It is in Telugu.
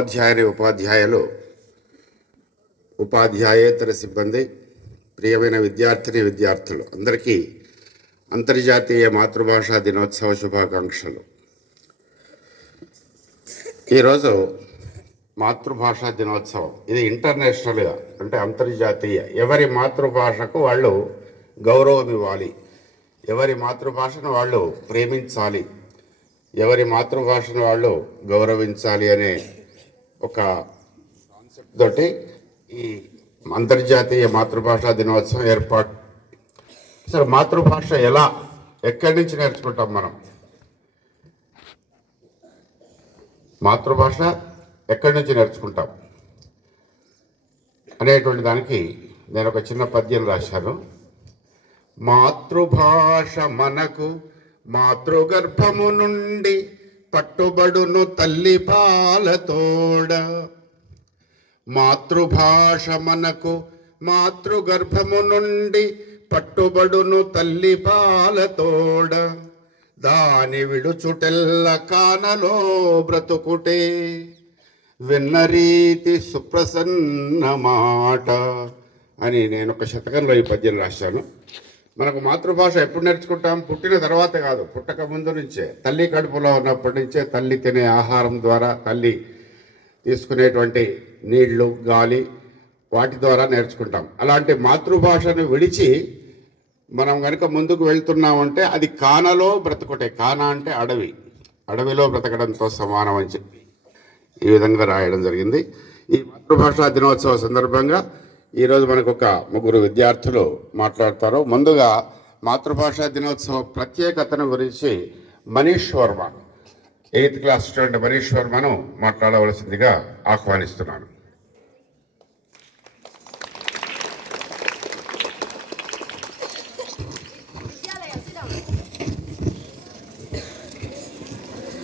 ఉపాధ్యాయుని ఉపాధ్యాయులు ఉపాధ్యాయేతర సిబ్బంది ప్రియమైన విద్యార్థిని విద్యార్థులు అందరికీ అంతర్జాతీయ మాతృభాషా దినోత్సవ శుభాకాంక్షలు. ఈరోజు మాతృభాషా దినోత్సవం. ఇది ఇంటర్నేషనల్గా అంటే అంతర్జాతీయ. ఎవరి మాతృభాషకు వాళ్ళు గౌరవం ఇవ్వాలి ఎవరి మాతృభాషను వాళ్ళు ప్రేమించాలి. ఎవరి మాతృభాషను వాళ్ళు గౌరవించాలి అనే ఒక తోటి ఈ అంతర్జాతీయ మాతృభాషా దినోత్సవం ఏర్పాటు. అసలు మాతృభాష ఎలా ఎక్కడి నుంచి నేర్చుకుంటాం మనం? మాతృభాష ఎక్కడి నుంచి నేర్చుకుంటాం? అనేటువంటి దానికి నేను ఒక చిన్న పద్యం రాశాను. మాతృభాష మనకు మాతృగర్భము నుండి పట్టుబడును తల్లి పాలతోడ మాతృభాష మనకు మాతృగర్భము నుండి పట్టుబడును తల్లి పాలతోడ దాని విడుచుటెల్ల కానలో బ్రతుకుటే విన్నరీతి సుప్రసన్న మాట అని నేను ఒక శతకంలో ఈ పద్యం రాశాను. మనకు మాతృభాష ఎప్పుడు నేర్చుకుంటాం? పుట్టిన తర్వాత కాదు. పుట్టక ముందు నుంచే. తల్లి కడుపులో ఉన్నప్పటి నుంచే తల్లి తినే ఆహారం ద్వారా తల్లి తీసుకునేటువంటి నీళ్ళు గాలి వాటి ద్వారా నేర్చుకుంటాం. అలాంటి మాతృభాషను విడిచి మనం కనుక ముందుకు వెళ్తున్నామంటే అది కానలో బ్రతుకుటే. కాన అంటే అడవి. అడవిలో బ్రతకడంతో సమానం అని చెప్పి ఈ విధంగా రాయడం జరిగింది. ఈ మాతృభాషా దినోత్సవ సందర్భంగా ఈరోజు మనకు ఒక ముగ్గురు విద్యార్థులు మాట్లాడతారు. ముందుగా మాతృభాషా దినోత్సవ ప్రత్యేకతను గురించి Manish Varma eighth class student Manish వర్మను మాట్లాడవలసిందిగా ఆహ్వానిస్తున్నాను.